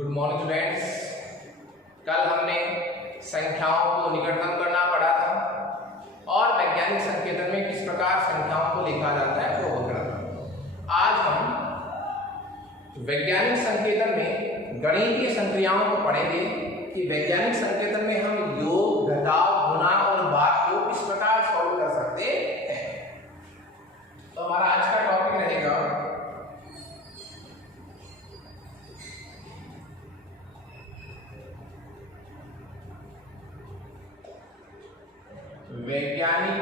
Good morning students. कल हमने संख्याओं को निकटतम करना पढ़ा था और वैज्ञानिक संकेतन में किस प्रकार संख्याओं को लिखा जाता है वो पढ़ा था। आज हम वैज्ञानिक संकेतन में गणितीय संक्रियाओं को पढ़ेंगे कि वैज्ञानिक संकेतन में हम योग, घटाव, गुणा और भाग को किस प्रकार सॉल्व कर सकते हैं। तो हमारा आज का टॉपिक रहेगा वैज्ञानिक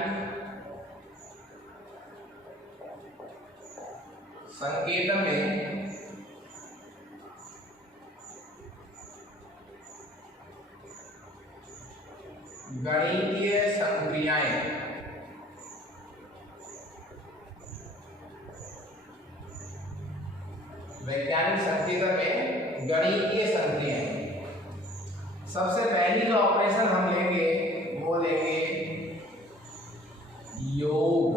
संकेतन में गणितीय संक्रियाएं। वैज्ञानिक संकेतन में गणितीय संक्रियाएं। सबसे पहली जो ऑपरेशन हम लेंगे वो लेंगे योग।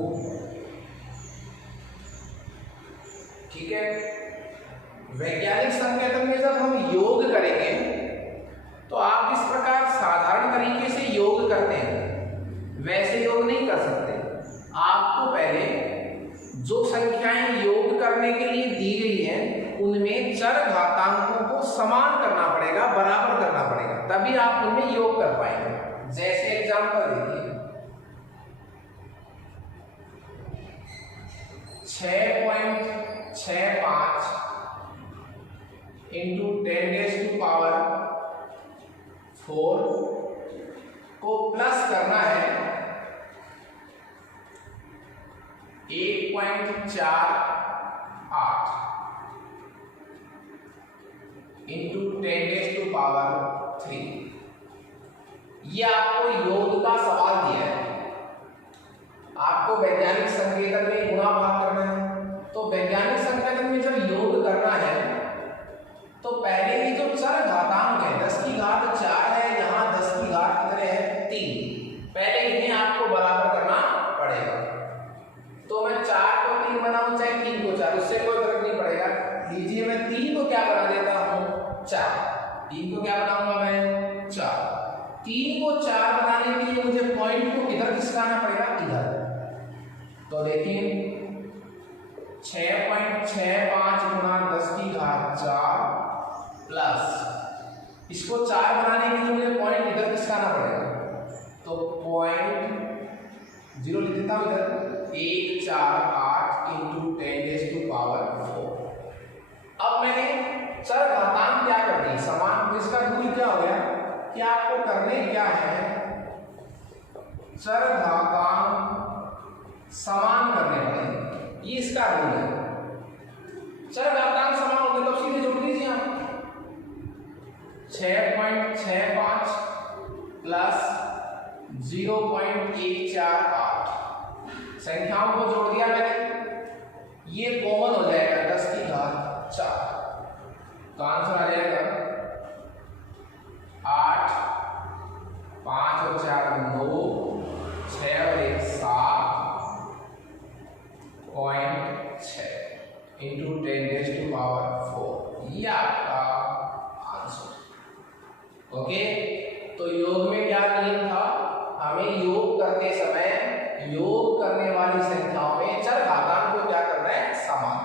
ठीक है, वैज्ञानिक संकेतन में जब हम योग करेंगे तो आप इस प्रकार साधारण तरीके से योग करते हैं वैसे योग नहीं कर सकते। आपको पहले जो संख्याएं योग करने के लिए दी गई हैं उनमें चर घातांकों को समान करना पड़ेगा, बराबर करना पड़ेगा, तभी आप उनमें योग कर पाएंगे। जैसे एग्जांपल देखिए, 6.65 इंटू 10⁻⁴ को प्लस करना है 1.48 इंटू 10⁻³ ये आपको योग का सवाल दिया है। आपको वैज्ञानिक संकेतन में गुणा भाग करना है। तो वैज्ञानिक संकेतन में जब योग करना है तो पहले ही जो चर घातांक है 10⁴ है, यहाँ 10⁻³ है 3, पहले इन्हें आपको बराबर करना पड़ेगा। तो मैं 4 को 3 बनाऊं चाहे 3 को 4, उससे कोई फर्क नहीं पड़ेगा। लीजिए मैं 3 को क्या बना देता हूं 4, 3 को क्या बनाऊंगा मैं 4। 3 को 4 बनाने के लिए मुझे पॉइंट को इधर खिसकाना पड़ेगा, इधर। तो देखिए 6.65 गुणा 10⁻⁴ प्लस इसको 4 बनाने के लिए मुझे पॉइंट इधर खिसकाना पड़ेगा। तो पॉइंट 0 लिख देता हूं इधर, 148 इंटू 10⁻⁴। अब मैंने चर घातांक क्या कर दी समान। इसका रूल क्या हो गया कि आपको करने क्या है, चर घातांक समान करने पड़ेंगे, ये इसका रूल है। चर घातांक समान हो गए तो सीधे जोड़ दीजिए आप 6.65 प्लस 0.148 संख्याओं को जोड़ दिया मैंने, ये कॉमन हो जाएगा 10⁻⁴। तो आंसर आ जाएगा 8, 5 और 4 9, 6 और 1 7.6 इंटू 10⁻⁴। ये आपका आंसर। ओके, तो योग में क्या नियम था, हमें योग करते समय योग करने वाली संख्याओं में चर घातांक को क्या करना है समान।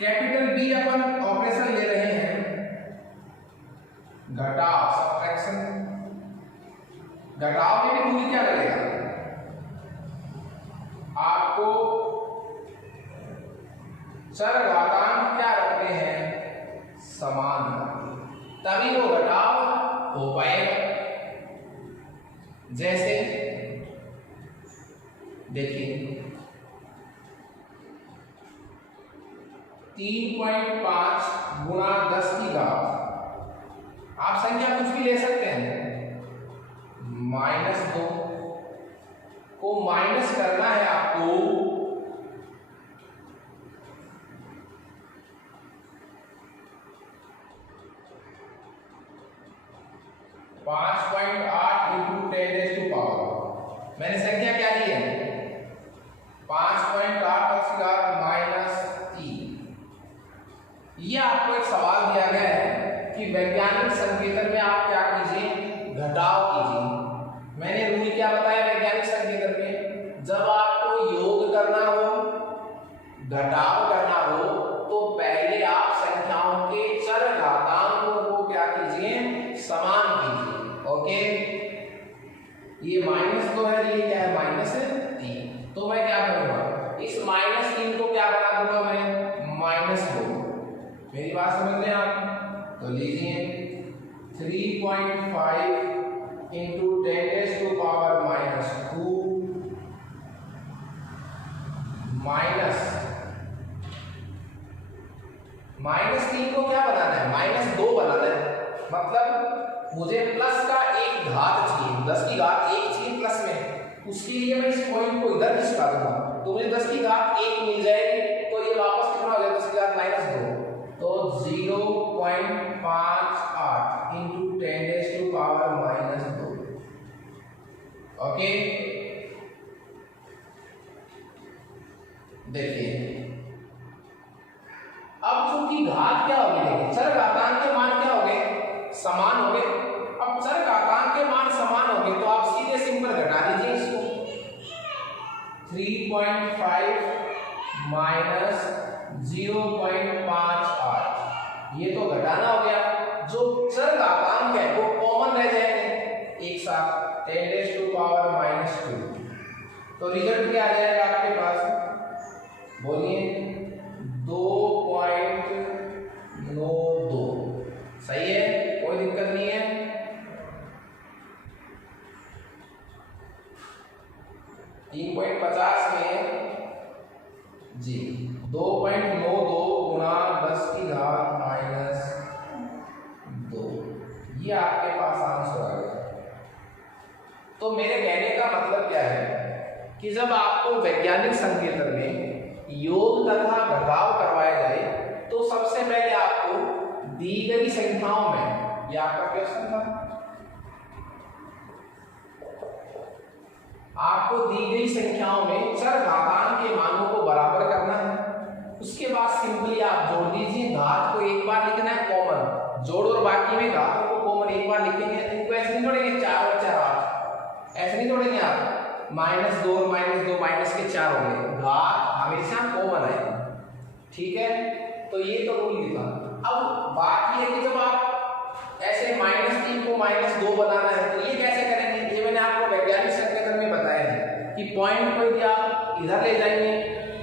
कैपिटल बी अपन ऑपरेशन ले रहे हैं घटाव, सब्ट्रैक्शन। घटाव में भी रूल क्या लगेगा, आपको चर घातांक क्या रखते हैं समान, तभी वो घटाव हो पाएगा। जैसे देखिए 3.5 गुणा 10⁻, आप संख्या कुछ भी ले सकते हैं, -2 को माइनस करना है आपको 5.8 इंटू 10⁻⁴। मैंने संख्या क्या ली है 5.8 -3। ये आपको एक सवाल दिया गया है कि वैज्ञानिक संकेतन में आप क्या कीजिए, घटाव कीजिए। मैंने रूल क्या बताया वैज्ञानिक संकेतन में, जब आपको योग करना हो, घटाव करना हो, तो पहले आप संख्याओं के चरघातांकों को क्या कीजिए, समान कीजिए। ओके, ये -2 है, ये क्या है -3। तो मैं क्या करूंगा, इस -3 को क्या बना दूंगा मैं, -2। मेरी बात समझ रहे हैं आप? तो लीजिए 3.5 × 10⁻² -3 को क्या बनाना है, -2 बनाना है। मतलब मुझे प्लस का एक घात चाहिए, 10 की घात 1 चाहिए प्लस में, उसके लिए मैं इस पॉइंट को इधर खिसका दूंगा, तो मुझे 10 की घात 1 मिल जाएगी। तो ये वापस कितना हो जाएगा, 10 की घात -2, तो 0.58 × 10⁻²। ओके, देखिए अब चूंकि घात क्या हो गई, चरघातांक के मान क्या हो गए, समान हो गए। अब चरघातांक के मान समान हो गए तो आप सीधे सिंपल घटा दीजिए इसको, 3.5 - 0.58, ये तो घटाना हो गया। जो चरघातांक है वो कॉमन रह जाएंगे एक साथ, 10⁻²। तो रिजल्ट क्या आ जाएगा आपके पास, बोलिए 2.92। सही है, कोई दिक्कत नहीं है। तीन 50 में जी 2.92 × 10 की घात -2, ये आपके पास आंसर आ गया। तो मेरे कहने का मतलब क्या है कि जब आपको वैज्ञानिक संकेतन में योग तथा घटाव करवाया जाए तो सबसे पहले आपको दी गई संख्याओं में, ये आपका क्वेश्चन था, आपको दी गई संख्याओं में चरघातांक के मानों को बराबर करना है। उसके बाद सिंपली आप जोड़ दीजिए, घात को एक बार लिखना है कॉमन, जोड़ और बाकी में घातों को कॉमन एक बार लिखेंगे। इनको ऐसे नहीं जोड़ेंगे 4 और 4 8, ऐसे नहीं जोड़ेंगे आप, -2 और -2 माइनस के 4 हो गए, घात हमेशा कॉमन है। ठीक है, तो ये तो रूल लिखा। अब बात ये है कि जब आप ऐसे -3 को -2 बनाना है तो ये कैसे करेंगे, ये मैंने आपको वैज्ञानिक संकेतन में बताया है कि पॉइंट को यदि आप इधर ले जाएंगे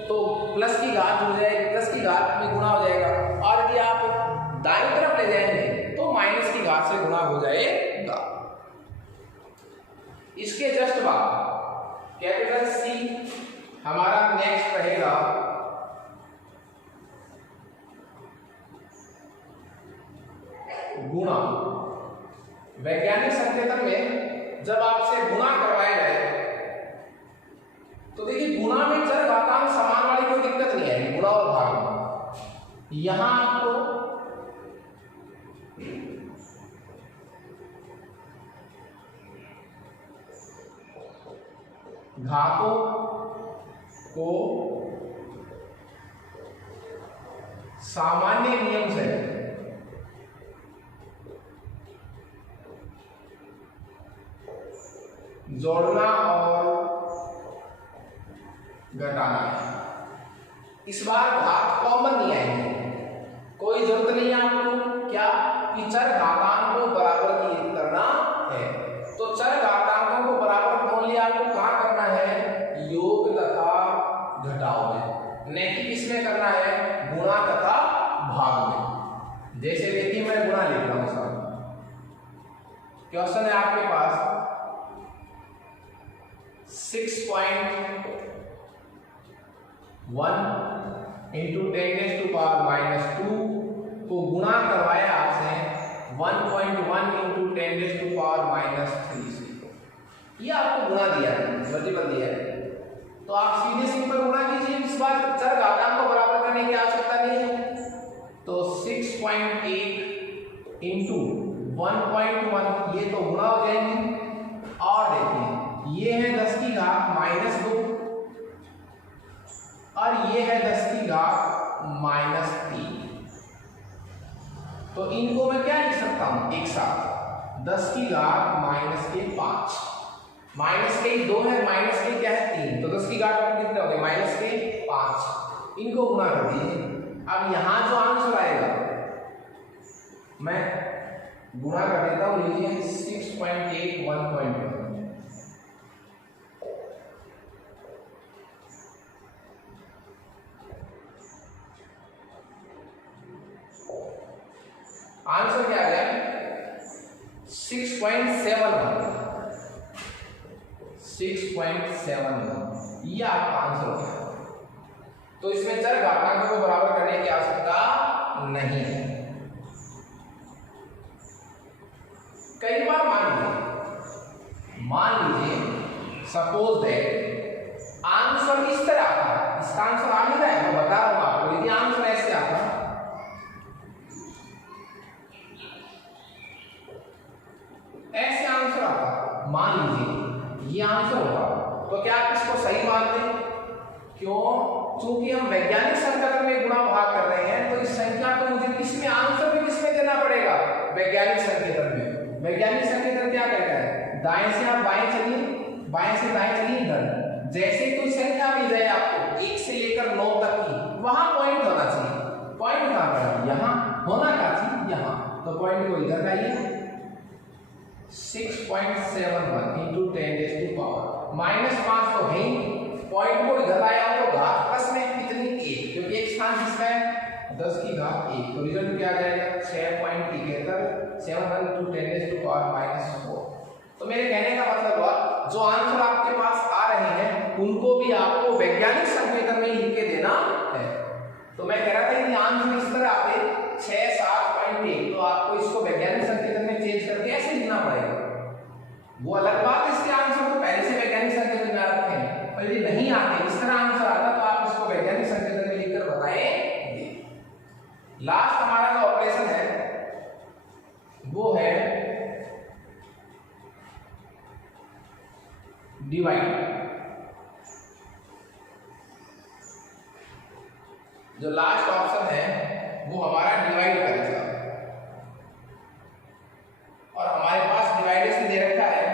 तो प्लस की घात हो जाएगी, प्लस की घात में गुणा हो जाएगा, और यदि आप दाईं तरफ ले जाएंगे तो माइनस की घात से गुणा हो जाएगा। इसके जस्ट बाद कैपिटल C हमारा नेक्स्ट रहेगा गुणा। वैज्ञानिक संकेतन में जब आपसे गुणा करवाया जाए तो देखिए गुणा में चरघातांक समान वाली कोई दिक्कत नहीं है, गुणा और भाग में यहां आपको घातों को सामान्य नियम से जोड़ना और घटाना है। इस बार घात कॉमन नहीं आएंगे, कोई जरूरत नहीं है आपको क्या कि चरघातांक को बराबर करना है। तो चरघातांकों को बराबर कौन लिया, आपको कहां करना है, योग तथा घटाव में, नहीं कि किसमें करना है, गुणा तथा भाग में। जैसे देखिए मैं गुणा लिख रहा हूं सर, क्वेश्चन है आपके पास 6.1 × 10⁻² को गुणा करवाया आपसे 1.1 × 10⁻³ से, ये आपको गुणा दिया है, मल्टीपल दिया है, तो आप सीधे सिंपल गुणा कीजिए। इस बार चरघातांक को बराबर करने की आवश्यकता नहीं है। तो 6.8 × 1.1 ये तो गुणा हो जाएंगे, और देखिए ये है 10 की घात -2 और ये है 10 की घात -3, तो इनको मैं क्या लिख कम एक साथ 10 की घात माइनस के 5, माइनस के 2 है, माइनस के क्या है 3, तो 10 की घात कितने हो गए माइनस के 5, इनको गुना कर दीजिए। अब यहाँ जो आंसर आएगा मैं गुणा कर देता हूँ, लीजिए 6.8 1.1, आंसर क्या आ गया 6.71, 6.71 ये आपका आंसर हो गया। तो इसमें चर घातांक को बराबर करने की आवश्यकता नहीं है। कई बार मान लीजिए सपोज दैट आंसर इस तरह आता है, इसका आंसर आ नहीं रहा है, मैं बता रहा हूं आपको, यदि आंसर ऐसे आता ऐसे आंसर आता, मान लीजिए ये आंसर होगा, तो क्या आप इसको सही मानते हैं? क्यों? चूंकि हम वैज्ञानिक संकलन में गुणा भाग कर रहे हैं, तो इस संख्या को मुझे किसमें आंसर भी किसमें देना पड़ेगा? वैज्ञानिक संकेतन में। वैज्ञानिक संकेतन क्या कहता है? दाएं से आप बाएं चलिए, बाएं से दाएं चलिए, इधर जैसे कोई संख्या मिल जाए आपको 1 से लेकर 9 तक की, वहां पॉइंट होना चाहिए। पॉइंट कहां पर? यहां होना क्या चाहिए? यहां। तो पॉइंट को इधर लाइए, 6.71 इंटू 10⁻⁻, -5 तो है, पॉइंट को इधर लाया तो घात प्लस में कितनी 1, क्योंकि एक स्थान किसका है 10 की घात 1, तो रिजल्ट क्या आ जाएगा 6.71 7 इंटू 10⁻⁻4। तो मेरे कहने का मतलब हुआ जो आंसर आपके पास आ रहे हैं उनको भी आपको वैज्ञानिक संकेतन में लिख के देना है। तो मैं कह रहा था कि आंसर इस तरह आते 6 7.1, तो आपको इसको वैज्ञानिक संकेतन में चेंज करके ऐसे लिखना पड़ेगा। वो अलग बात है, इसके आंसर तो पहले से वैज्ञानिक संकेतन में आ रखे हैं, पर यदि नहीं आते इस तरह आंसर आता तो आप इसको वैज्ञानिक संकेतन में लिखकर बताएंगे। लास्ट हमारा जो ऑपरेशन है वो है डिवाइड। जो लास्ट ऑप्शन है वो हमारा डिवाइड करेगा, और हमारे पास डिवाइडेशन दे रखा है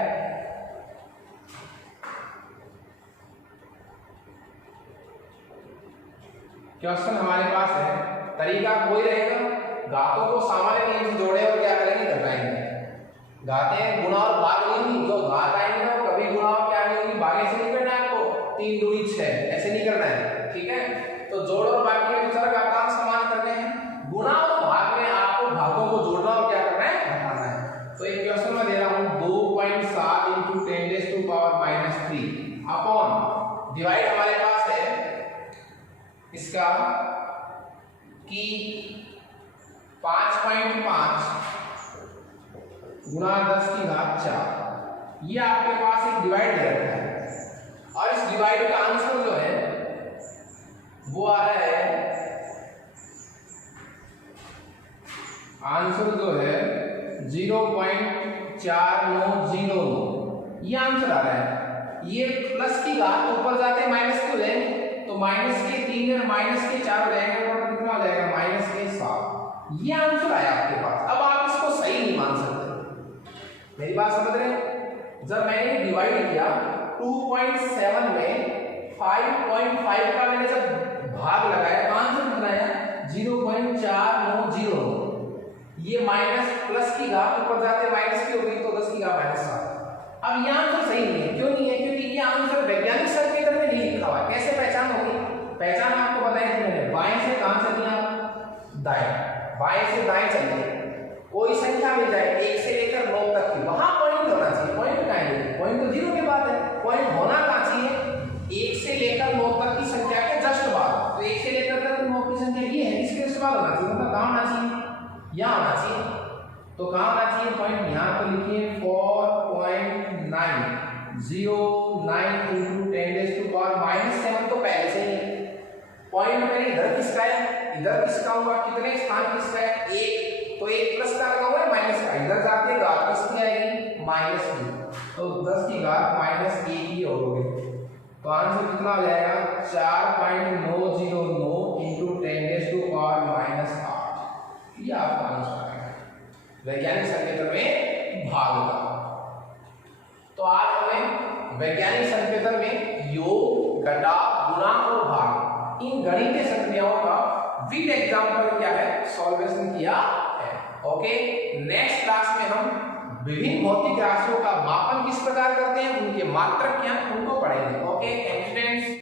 क्वेश्चन हमारे पास है, तरीका कोई रहेगा, घातों को सामान्य नियम से जोड़े और क्या करेंगे घटाएंगे। घातें गुणा और भाग नहीं, जो घात आएंगे ना कभी गुणा और क्या नहीं होगी, भागे से नहीं करना है आपको, 3 दूनी 6 ऐसे नहीं करना है, ठीक है। तो जोड़ और भाग में चर घातांक समान करने हैं, गुणा और भाग में आपको घातों को जोड़ना और क्या करना है घटाना है। तो एक क्वेश्चन में दे रहा हूं 2.7 इंटू 10⁻³ अपॉन डिवाइड हमारे पास है इसका कि 5.5 गुणा 10 की घात 4, ये आपके पास एक डिवाइड दे रखा है, और इस डिवाइड का आंसर जो है वो आ रहा है, आंसर जो है 0.4909, ये आंसर आ रहा है। ये प्लस की घात ऊपर जाते माइनस के हो जाएंगे, तो माइनस के 3 और माइनस के 4 हो जाएंगे, और कितना हो जाएगा माइनस के 7। ये आंसर आया आपके पास। अब आप इसको सही नहीं मान सकते, मेरी बात समझ रहे हैं? जब मैंने डिवाइड किया 2.7 में 5.5 का मैंने जब भाग लगाया तो आंसर कितना आया 0.490। ये माइनस प्लस की घात ऊपर जाते माइनस की होगी, तो 10 की घात -7। अब ये आंसर सही नहीं है, क्यों नहीं है? क्योंकि ये आंसर वैज्ञानिक संकेतन में नहीं लिखा हुआ है। कैसे पहचान होगी? पहचान आपको बताई थी मैंने, बाएं से कहां चलिए आप दाएं, बाएं से दाएं चलिए, कोई संख्या मिल जाए 1 से लेकर 9 तक की, वहां पॉइंट होना चाहिए। पॉइंट कहां है? पॉइंट तो 0 के बाद है, पॉइंट होना कहां चाहिए 1 से लेकर 9 तक की संख्या के जस्ट बाद। तो 1 से लेकर 9 की संख्या ये है, इसके जस्ट बाद होना चाहिए, मतलब कहां होना चाहिए यहां होना चाहिए। तो कहां होना चाहिए पॉइंट? यहां पर लिखिए 4.909 इंटू 10⁻⁻7 तो पहले से ही है। पॉइंट में इधर किसका है, इधर किसका होगा, कितने स्थान किसका है 1, तो 1 प्लस का लगा हुआ है माइनस का, इधर जाते घात किसकी आएगी -2, तो 10 की घात -1 ही होगी। तो आंसर कितना हो जाएगा 4.909 इंटू 10⁻⁻8, ये आपका आंसर आएगा। वैज्ञानिक संकेतन में भाग का। तो आज हमने वैज्ञानिक संकेतन में योग, घटाव, गुणा और भाग इन गणितीय संक्रियाओं का विद एग्जांपल क्या है सॉल्वेशन किया है। ओके, नेक्स्ट क्लास में हम विभिन्न भौतिक राशियों का मापन किस प्रकार करते हैं, उनके मात्रक क्या उनको पढ़ेंगे। Okay students.